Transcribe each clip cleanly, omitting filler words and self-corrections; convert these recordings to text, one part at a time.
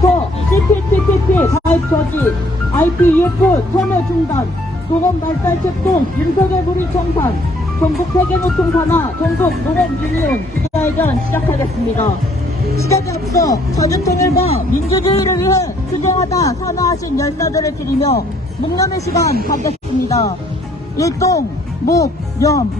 5월부터 CPTPP 가입 저지, IPEF 참여 중단, 농업 말살 책동, 윤석열 무리 청산, 전국 세계노총 산하, 전국 농업 유니온 기자회견 시작하겠습니다. 시작에 앞서 자주통일과 민주주의를 위해 투쟁하다 산화하신 열사들을 기리며 묵념의 시간 갖겠습니다. 일동, 묵, 념.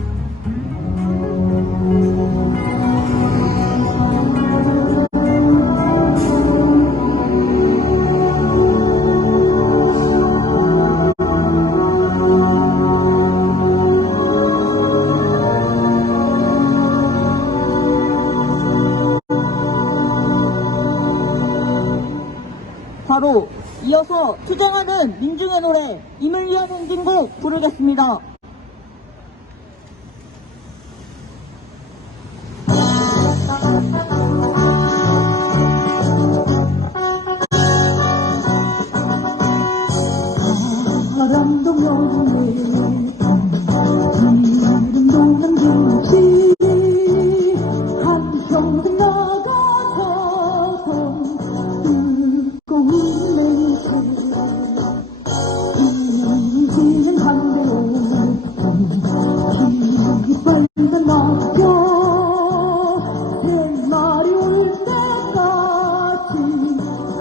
바로 이어서 투쟁하는 민중의 노래 임을 위한 행진곡 부르겠습니다. 바람도 명네 이름도 남김없이 한평생 나가서 뜨거운 이지는 한대로 기억이 빨간 낙엽 내 말이 올 때까지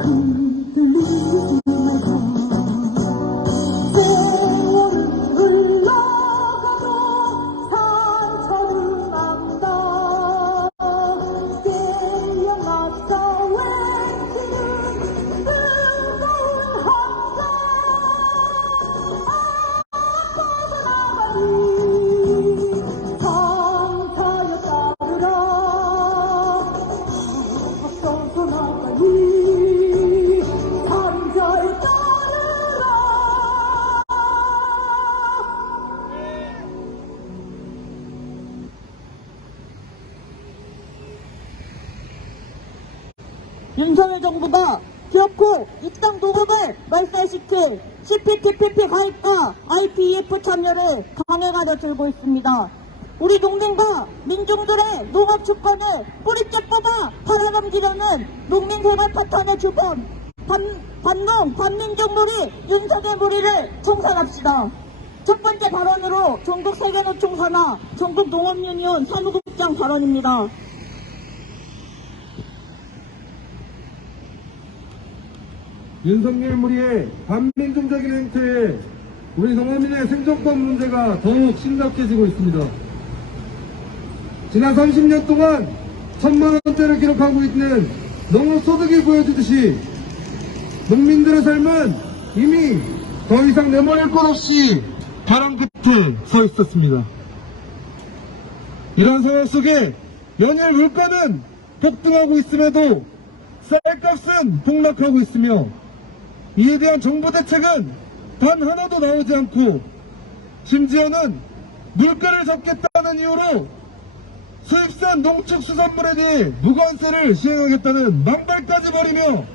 흔들리지 말자. 세월은 흘러가도 상처는 안다. 깨어나서 외치는 뜨거운 함성 강타여 따르라. 앞서서 나가니 산자에 따르라. 윤석열 정부가 결코 이 땅 농업을 말살시킬 CPTPP 가입과 IPEF 참여를 강행하려 들고 있습니다. 우리 농민과 민중들의 농업 주권을 뿌리째 뽑아 팔아넘기려는 농민 생활 파탄의 주범 반농 반민족놀이 윤석열 무리를 청산합시다. 첫 번째 발언으로 전국 세계노총 산하 전국 농업유니온 사무국장 발언입니다. 윤석열 무리의 반민중적인 행태에 우리 농업인의 생존권 문제가 더욱 심각해지고 있습니다. 지난 30년 동안 1000만원대를 기록하고 있는 농업소득이 보여주듯이 농민들의 삶은 이미 더 이상 내보낼 것 없이 벼랑 끝에 서 있었습니다. 이런 상황 속에 연일 물가는 폭등하고 있음에도 쌀값은 폭락하고 있으며 이에 대한 정부 대책은 단 하나도 나오지 않고 심지어는 물가를 잡겠다는 이유로 수입산 농축수산물에 대해 무관세를 시행하겠다는 망발까지 벌이며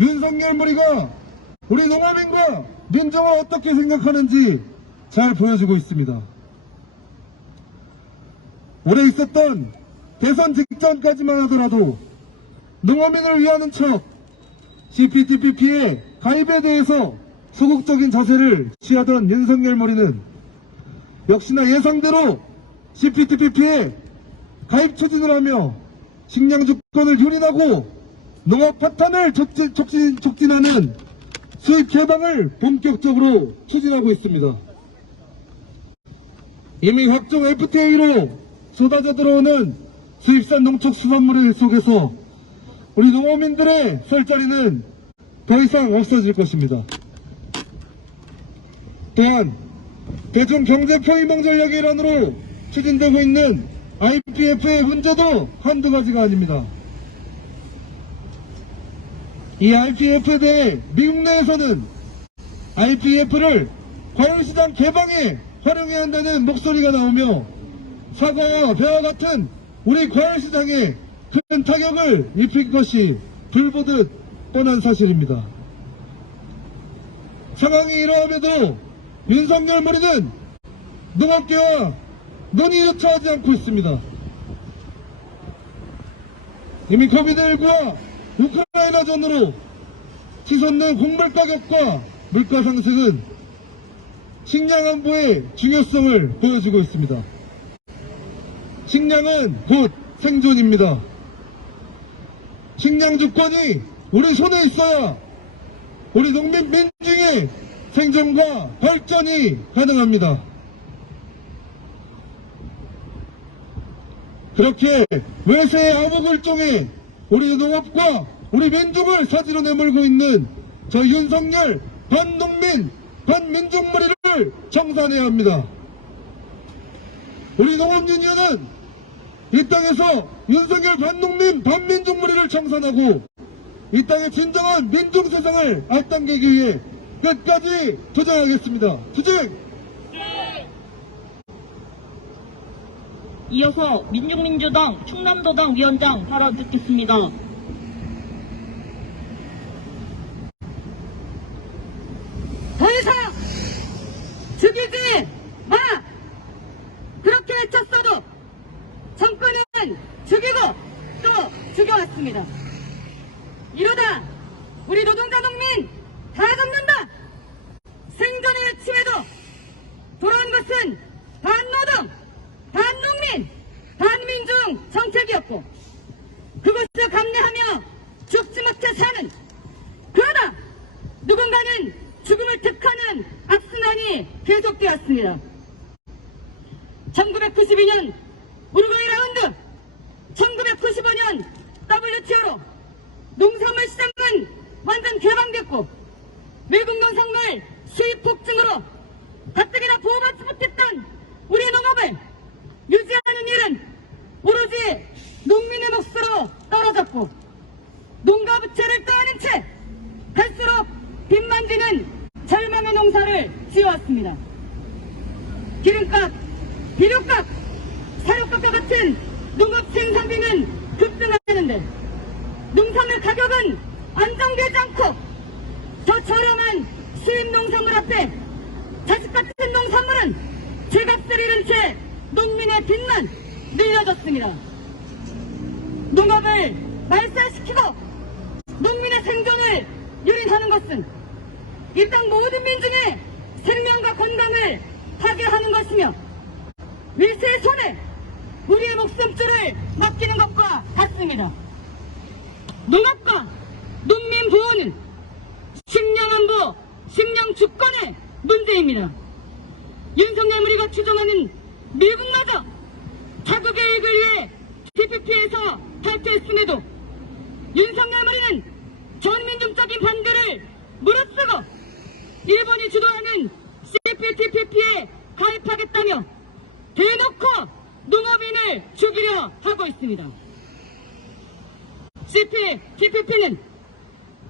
윤석열 무리가 우리 농업인과 민중을 어떻게 생각하는지 잘 보여주고 있습니다. 올해 있었던 대선 직전까지만 하더라도 농업인을 위하는 척 CPTPP의 가입에 대해서 소극적인 자세를 취하던 윤석열 머리는 역시나 예상대로 CPTPP에 가입 추진을 하며 식량 주권을 유린하고 농업 파탄을 촉진하는 수입 개방을 본격적으로 추진하고 있습니다. 이미 각종 FTA로 쏟아져 들어오는 수입산 농축수산물 속에서 우리 농업인들의 설 자리는 더 이상 없어질 것입니다. 또한 대중 경제포위망 전략의 일환으로 추진되고 있는 IPEF의 문제도 한두 가지가 아닙니다. 이 IPEF에 대해 미국 내에서는 IPEF를 과열시장 개방에 활용해야 한다는 목소리가 나오며 사과와 배와 같은 우리 과열시장에 큰 타격을 입힐 것이 불보듯 뻔한 사실입니다. 상황이 이러함에도 윤석열 무리는 농업계와 논의조차 하지 않고 있습니다. 이미 코비드19와 우크라이나 우크라이나전으로 치솟는 곡물 가격과 물가 상승은 식량 안보의 중요성을 보여주고 있습니다. 식량은 곧 생존입니다. 식량 주권이 우리 손에 있어야 우리 농민 민중의 생존과 발전이 가능합니다. 그렇게 외세의 암흑을종에 우리 농업과 우리 민중을 사지로 내몰고 있는 저 윤석열 반농민 반민족무리를 청산해야 합니다. 우리 농업유니언은 이 땅에서 윤석열 반농민 반민족무리를 청산하고 이 땅의 진정한 민중세상을 앞당기기 위해 끝까지 투쟁하겠습니다. 투쟁! 이어서 민중민주당 충남도당 위원장 발언 듣겠습니다. 더 이상 죽이지 마! 그렇게 외쳤어도 정권은 죽이고 또 죽여왔습니다. 이러다 우리 노동자 농민 다 잡는다! 생존의 외침에도 돌아온 것은 반노동, 반농민, 반민중 정책이었고 그것을 감내하며 죽지 못해 사는, 그러다 누군가는 죽음을 택하는 악순환이 계속되었습니다. 1992년 우루과이 라운드, 1995년 WTO로 농산물 시장은 완전 개방됐고 외국 농산물 수입 폭증으로 가뜩이나 보호받지 못했던 우리 농업을 유지하는 일은 오로지 농민의 몫으로 떨어졌고 농가 부채를 떠안은 채 갈수록 빚만지는 절망의 농사를 지어왔습니다. 기름값, 비료값, 사료값과 같은 농업 생산비는 급등하는데 농산물 가격은 안정되지 않고 더 저렴한 수입 농산물 앞에 자식 같은 농산물은 제값을 잃은 채 농민의 빚만 늘려졌습니다. 농업을 말살시키고 농민의 생존을 유린하는 것은 이 땅 모든 민중의 생명과 건강을 파괴하는 것이며 밀세의 손에 우리의 목숨줄을 맡기는 것과 같습니다. 농업과 농민 보호는 식량 안보, 식량 주권의 문제입니다. 윤석열 무리가 추종하는 미국마저 자국의 이익을 위해 TPP에서 탈퇴했음에도 윤석열 무리는 전민중적인 반대를 무릅쓰고 일본이 주도하는 CPTPP에 가입하겠다며 대놓고 농업인을 죽이려 하고 있습니다. CPTPP는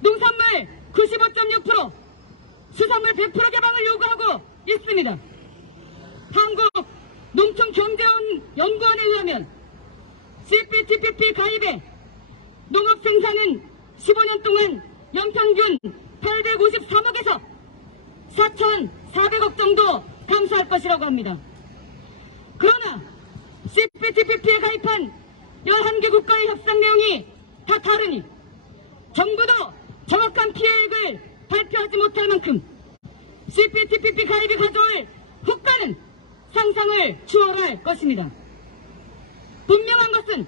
농산물 95.6%, 수산물 100% 개방을 요구하고 있습니다. 한국농촌경제연구원에 의하면 CPTPP 가입에 농업 생산은 15년 동안 연평균 853억에서 4,400억 정도 감소할 것이라고 합니다. 그러나 CPTPP에 가입한 11개 국가의 협상 내용이 다 다르니 정부도 정확한 피해액을 발표하지 못할 만큼 CPTPP 가입이 가져올 효과는 상상을 추월할 것입니다. 분명한 것은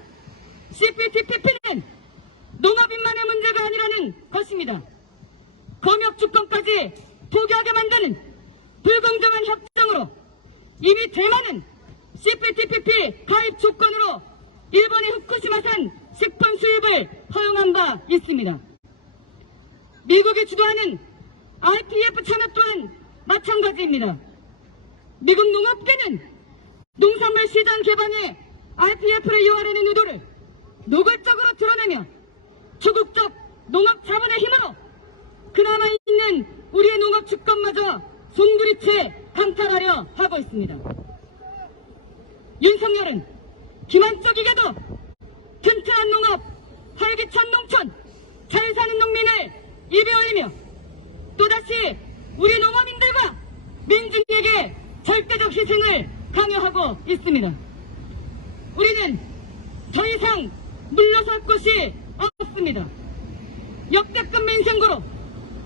CPTPP는 농업인만의 문제가 아니라는 것입니다. 검역 주권까지 포기하게 만드는 불공정한 협정으로 이미 대만은 CPTPP 가입 조건으로 일본의 후쿠시마산 식품 수입을 허용한 바 있습니다. 미국이 주도하는 IPF 참여 또한 마찬가지입니다. 미국 농업계는 농산물 시장 개방에 IPF를 이용하려는 의도를 노골적으로 드러내며 조국적 농업 자본의 힘으로 그나마 있는 우리의 농업 주권마저 송두리째 강탈하려 하고 있습니다. 윤석열은 기만적이게도 튼튼한 농업, 활기찬 농촌, 잘 사는 농민을 입에 올리며 또다시 우리 농업인들과 민중에게 절대적 희생을 강요하고 있습니다. 우리는 더 이상 물러설 곳이 없습니다. 역대급 민생고로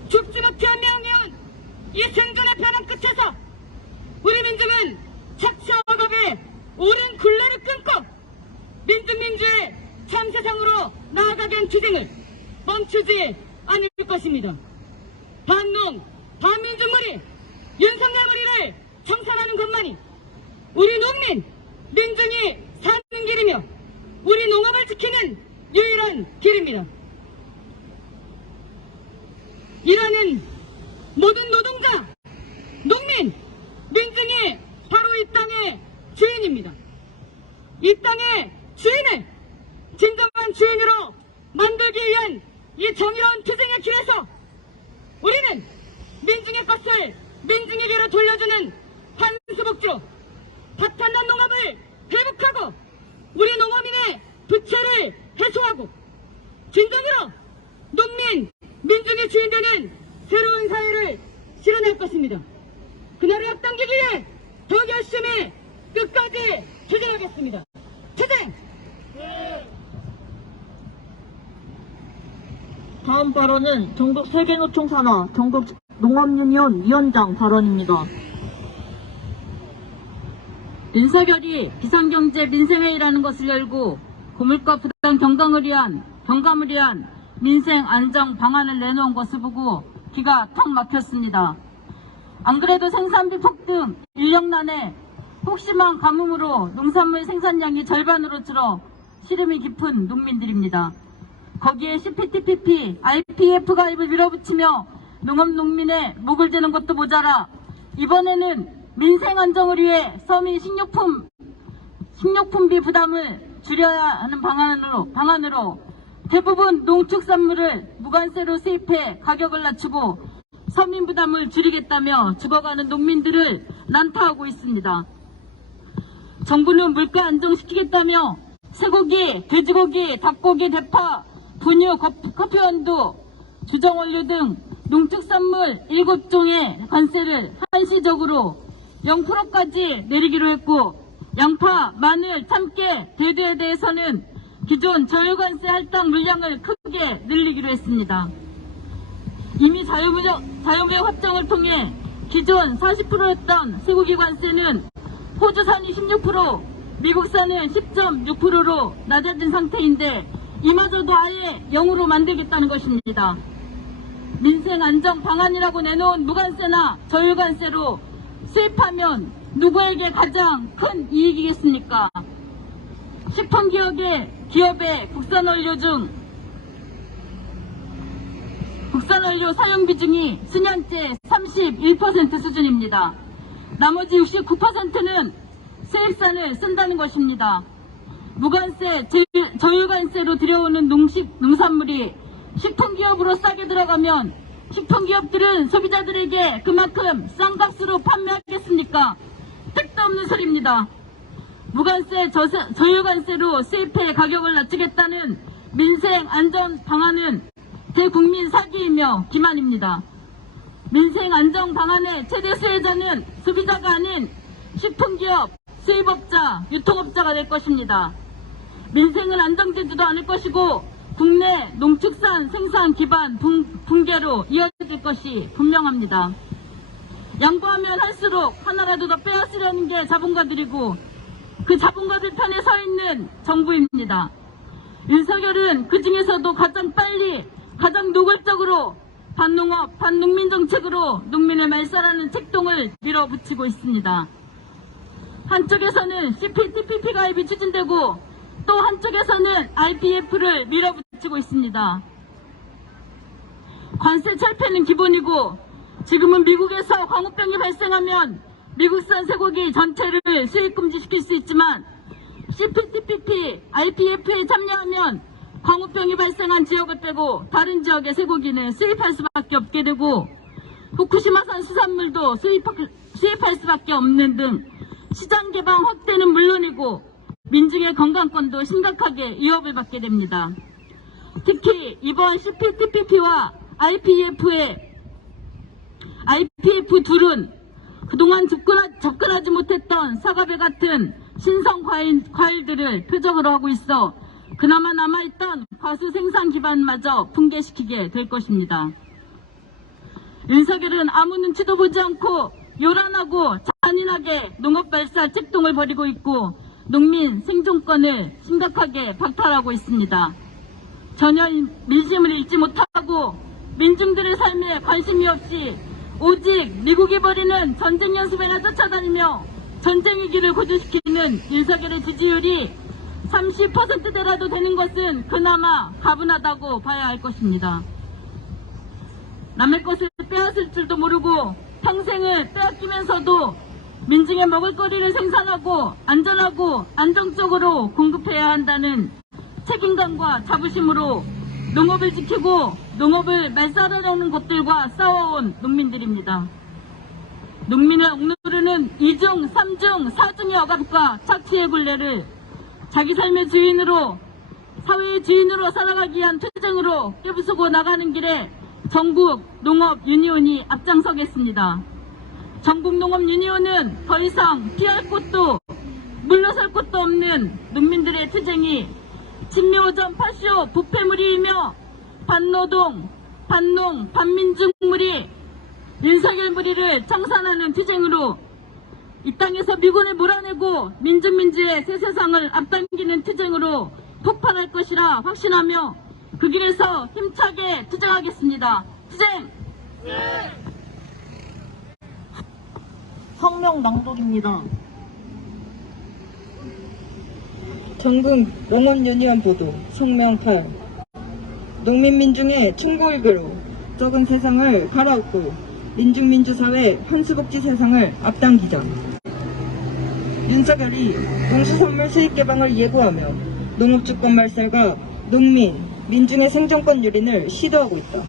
죽지 못해 명해온 이 생존의 벼랑 끝에서 우리 민족은 착취와 억압의 오랜 굴레를 끊고 민주의 참세상으로 나아가게 투쟁을 멈추지 않을 것입니다. 반농, 반민주물이 윤석열 머리를 청산하는 것만이 우리 농민, 민중이 사는 길이며 우리 농업을 지키는 유일한 길입니다. 일하는 모든 노동자, 농민, 민중이 바로 이 땅의 주인입니다. 이 땅의 주인을 진정한 주인으로 만들기 위한 이 정의로운 투쟁의 길에서 우리는 민중의 것을 민중에게로 돌려주는 환수복지로 파탄난 농업을 회복하고 우리 농어민의 부채를 해소하고 진정으로 농민, 민중의 주인 되는 새로운 사회를 실현할 것입니다. 그날을 앞당기기 위해 더 열심히 끝까지 투쟁하겠습니다. 투쟁! 다음 발언은 전국 세계노총 산하 전국 농업유니온 위원장 발언입니다. 윤석열이 비상경제 민생회의라는 것을 열고 고물가 부담 경감을 위한 민생 안정 방안을 내놓은 것을 보고 기가 턱 막혔습니다. 안 그래도 생산비 폭등, 인력난에 혹심한 가뭄으로 농산물 생산량이 절반으로 줄어 시름이 깊은 농민들입니다. 거기에 CPTPP, IPF 가입을 밀어붙이며 농업 농민의 목을 재는 것도 모자라 이번에는 민생 안정을 위해 서민 식료품비 부담을 줄여야 하는 방안으로 대부분 농축산물을 무관세로 수입해 가격을 낮추고 서민 부담을 줄이겠다며 죽어가는 농민들을 난타하고 있습니다. 정부는 물가 안정시키겠다며 쇠고기, 돼지고기, 닭고기, 대파, 분유, 커피원두, 주정원료 등 농축산물 7종의 관세를 한시적으로 0%까지 내리기로 했고 양파, 마늘, 참깨, 대두에 대해서는 기존 저율관세 할당 물량을 크게 늘리기로 했습니다. 이미 자유무역 협정을 통해 기존 40%였던 쇠고기 관세는 호주산이 16%, 미국산은 10.6%로 낮아진 상태인데 이마저도 아예 0으로 만들겠다는 것입니다. 민생 안정 방안이라고 내놓은 무관세나 저율관세로 수입하면 누구에게 가장 큰 이익이겠습니까? 식품기업의 국산원료 사용 비중이 수년째 31% 수준입니다. 나머지 69%는 수입산을 쓴다는 것입니다. 무관세, 저율관세로 들여오는 농산물이 식품기업으로 싸게 들어가면 식품기업들은 소비자들에게 그만큼 싼 값으로 판매하겠습니까? 택도 없는 소리입니다. 무관세, 저율관세로 수입해 가격을 낮추겠다는 민생 안전 방안은 대국민 사기이며 기만입니다. 민생 안정 방안의 최대 수혜자는 소비자가 아닌 식품기업, 수입업자, 유통업자가 될 것입니다. 민생은 안정되지도 않을 것이고 국내 농축산 생산 기반 붕괴로 이어질 것이 분명합니다. 양보하면 할수록 하나라도 더 빼앗으려는 게 자본가들이고 그 자본가들 편에 서 있는 정부입니다. 윤석열은 그 중에서도 가장 빨리 가장 노골적으로 반농업, 반농민 정책으로 농민을 말살하는 책동을 밀어붙이고 있습니다. 한쪽에서는 CPTPP 가입이 추진되고 또 한쪽에서는 IPF를 밀어붙이고 있습니다. 관세 철폐는 기본이고 지금은 미국에서 광우병이 발생하면 미국산 쇠고기 전체를 수입 금지시킬 수 있지만 CPTPP, IPF에 참여하면 광우병이 발생한 지역을 빼고 다른 지역의 쇠고기는 수입할 수밖에 없게 되고 후쿠시마산 수산물도 수입할 수밖에 없는 등 시장 개방 확대는 물론이고 민중의 건강권도 심각하게 위협을 받게 됩니다. 특히 이번 CPTPP와 IPF 둘은 그동안 접근하지 못했던 사과배 같은 신성 과일들을 표적으로 하고 있어 그나마 남아있던 과수 생산 기반마저 붕괴시키게 될 것입니다. 윤석열은 아무 눈치도 보지 않고 요란하고 잔인하게 농업 발사 책동을 벌이고 있고 농민 생존권을 심각하게 박탈하고 있습니다. 전혀 민심을 읽지 못하고 민중들의 삶에 관심이 없이 오직 미국이 벌이는 전쟁 연습에나 쫓아다니며 전쟁의 길을 고조시키는 윤석열의 지지율이 30%대라도 되는 것은 그나마 가분하다고 봐야 할 것입니다. 남의 것을 빼앗을 줄도 모르고 평생을 빼앗기면서도 민중의 먹을거리를 생산하고 안전하고 안정적으로 공급해야 한다는 책임감과 자부심으로 농업을 지키고 농업을 말살하려는 것들과 싸워온 농민들입니다. 농민을 억누르는 2중, 3중, 4중의 억압과 착취의 굴레를 자기 삶의 주인으로, 사회의 주인으로 살아가기 위한 투쟁으로 깨부수고 나가는 길에 전국 농업 유니온이 앞장서겠습니다. 전국 농업 유니온은 더 이상 피할 곳도 물러설 곳도 없는 농민들의 투쟁이 친미오전 파쇼 부패무리이며 반노동, 반농, 반민중무리, 윤석열 무리를 청산하는 투쟁으로 이 땅에서 미군을 몰아내고 민중민주의 새 세상을 앞당기는 투쟁으로 폭발할 것이라 확신하며 그 길에서 힘차게 투쟁하겠습니다. 투쟁! 성명 낭독입니다. 전국 농업유니온 보도 성명 8. 농민민중의 충고일교로 적은 세상을 갈아엎고 민중민주사회 환수복지 세상을 앞당기자. 윤석열이 농수산물 수입 개방을 예고하며 농업주권 말살과 농민, 민중의 생존권 유린을 시도하고 있다.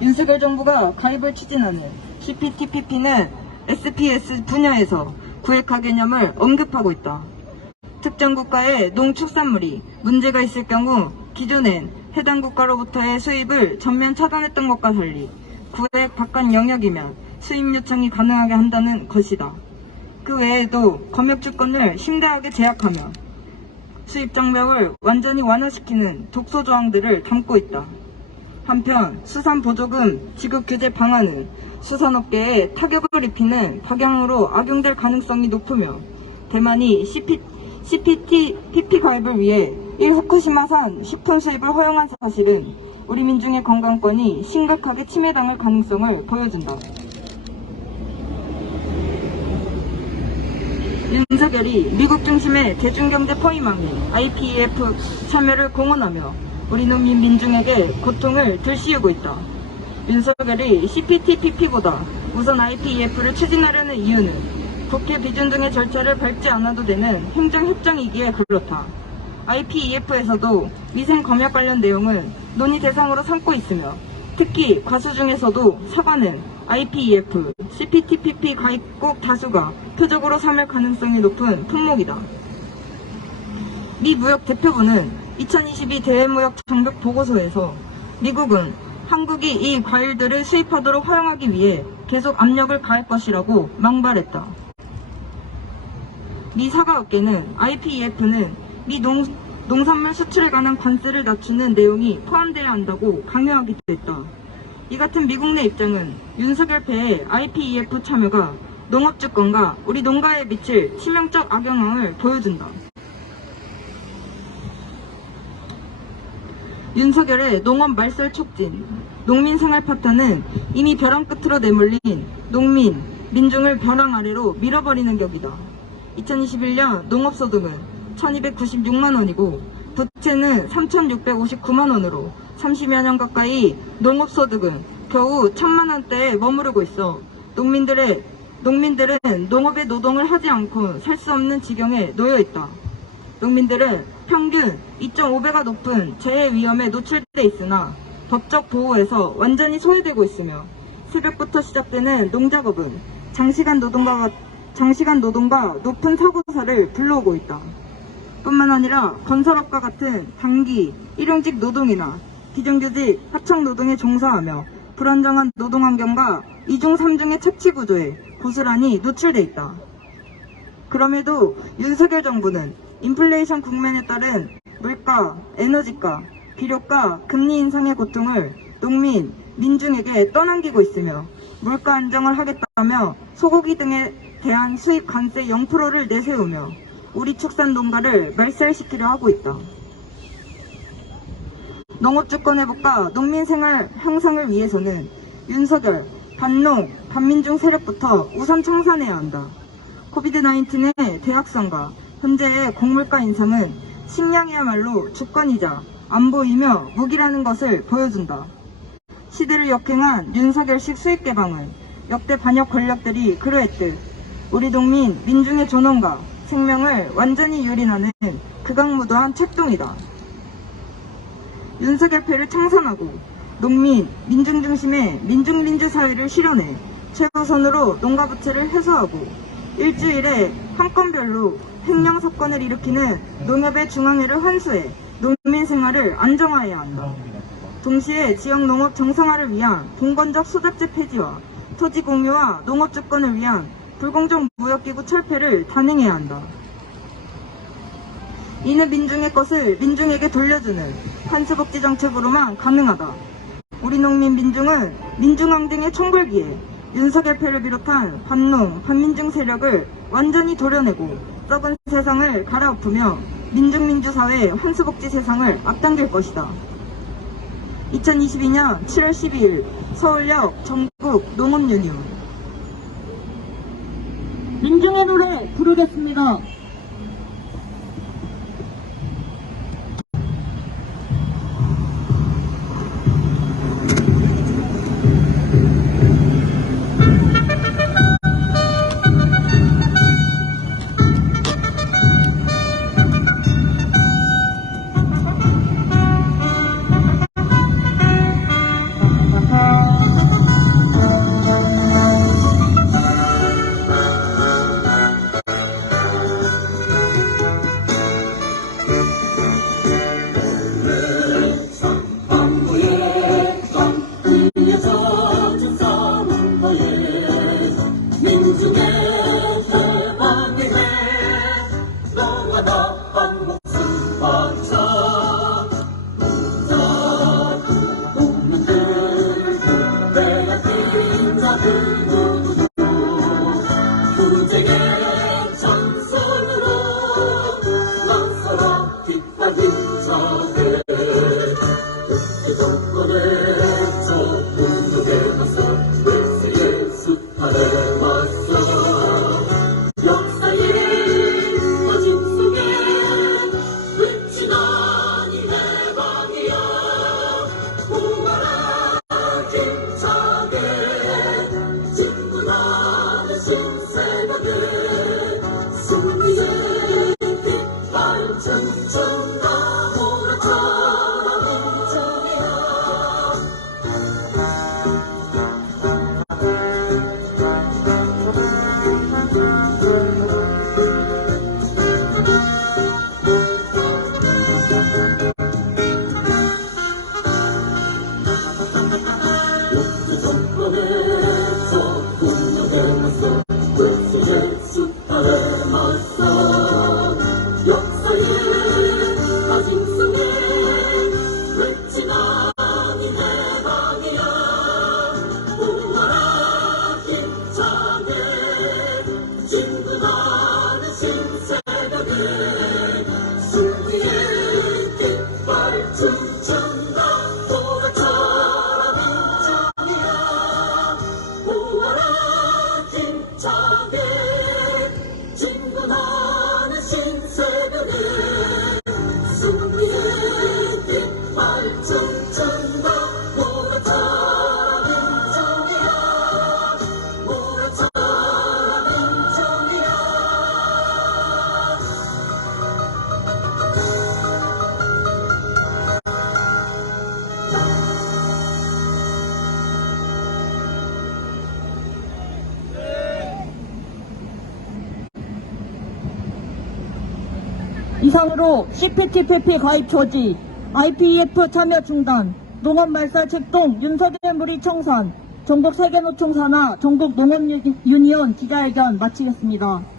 윤석열 정부가 가입을 추진하는 CPTPP는 SPS 분야에서 구획화 개념을 언급하고 있다. 특정 국가의 농축산물이 문제가 있을 경우 기존엔 해당 국가로부터의 수입을 전면 차단했던 것과 달리 구획 바깥 영역이면 수입 요청이 가능하게 한다는 것이다. 그 외에도 검역주권을 심대하게 제약하며 수입 장벽을 완전히 완화시키는 독소 조항들을 담고 있다. 한편 수산보조금 지급 규제 방안은 수산업계에 타격을 입히는 방향으로 악용될 가능성이 높으며 대만이 CPTPP 가입을 위해 1후쿠시마산 식품 수입을 허용한 사실은 우리 민중의 건강권이 심각하게 침해당할 가능성을 보여준다. 윤석열이 미국 중심의 대중경제 포위망인 IPEF 참여를 공언하며 우리 농민 민중에게 고통을 들씌우고 있다. 윤석열이 CPTPP보다 우선 IPEF를 추진하려는 이유는 국회 비준 등의 절차를 밟지 않아도 되는 행정협정이기에 그렇다. IPEF에서도 위생 검역 관련 내용은 논의 대상으로 삼고 있으며 특히 과수 중에서도 사과는 IPEF, CPTPP 가입국 다수가 표적으로 삼을 가능성이 높은 품목이다. 미 무역 대표부는 2022 대외무역 장벽 보고서에서 미국은 한국이 이 과일들을 수입하도록 허용하기 위해 계속 압력을 가할 것이라고 망발했다. 미 사과업계는 IPEF는 미 농산물 수출에 관한 관세를 낮추는 내용이 포함되어야 한다고 강요하기도 했다. 이 같은 미국 내 입장은 윤석열 폐의 IPEF 참여가 농업주권과 우리 농가에 미칠 치명적 악영향을 보여준다. 윤석열의 농업 말살 촉진, 농민 생활 파탄은 이미 벼랑 끝으로 내몰린 농민, 민중을 벼랑 아래로 밀어버리는 격이다. 2021년 농업소득은 1296만원이고 부채는 3659만원으로 30여 년 가까이 농업소득은 겨우 1000만원대에 머무르고 있어 농민들은 농업의 노동을 하지 않고 살 수 없는 지경에 놓여있다. 농민들은 평균 2.5배가 높은 재해 위험에 노출돼 있으나 법적 보호에서 완전히 소외되고 있으며 새벽부터 시작되는 농작업은 장시간 노동과 높은 사고사를 불러오고 있다. 뿐만 아니라 건설업과 같은 단기, 일용직 노동이나 비정규직, 하청 노동에 종사하며 불안정한 노동환경과 2중, 3중의 착취구조에 고스란히 노출돼 있다. 그럼에도 윤석열 정부는 인플레이션 국면에 따른 물가, 에너지가, 비료가, 금리 인상의 고통을 농민, 민중에게 떠넘기고 있으며 물가 안정을 하겠다며 소고기 등에 대한 수입 관세 0%를 내세우며 우리 축산 농가를 말살시키려 하고 있다. 농업주권 회복과 농민 생활 향상을 위해서는 윤석열, 반농, 반민중 세력부터 우선 청산해야 한다. 코비드-19의 대확산과 현재의 곡물가 인상은 식량이야말로 주권이자 안보이며 무기라는 것을 보여준다. 시대를 역행한 윤석열식 수입 개방은 역대 반역 권력들이 그러했듯 우리 농민, 민중의 존엄과 생명을 완전히 유린하는 극악무도한 책동이다. 윤석열패를 청산하고 농민, 민중 중심의 민중민주사회를 실현해 최우선으로 농가부채를 해소하고 일주일에 한 건별로 횡령사건을 일으키는 농협의 중앙회를 환수해 농민 생활을 안정화해야 한다. 동시에 지역 농업 정상화를 위한 봉건적 소작제 폐지와 토지 공유와 농업주권을 위한 불공정 무역기구 철폐를 단행해야 한다. 이는 민중의 것을 민중에게 돌려주는 한수복지 정책으로만 가능하다. 우리 농민 민중은 민중항쟁의 총궐기에 윤석열패를 비롯한 반농, 반민중 세력을 완전히 도려내고 썩은 세상을 갈아엎으며 민중민주사회 한수복지 세상을 앞당길 것이다. 2022년 7월 12일 서울역 전국 농업유니온. 민중의 노래 부르겠습니다. 이상으로 CPTPP 가입 저지, IPEF 참여 중단, 농업 말살 책동, 윤석열 무리 청산, 전국 세계노총 산하, 전국 농업유니온 기자회견 마치겠습니다.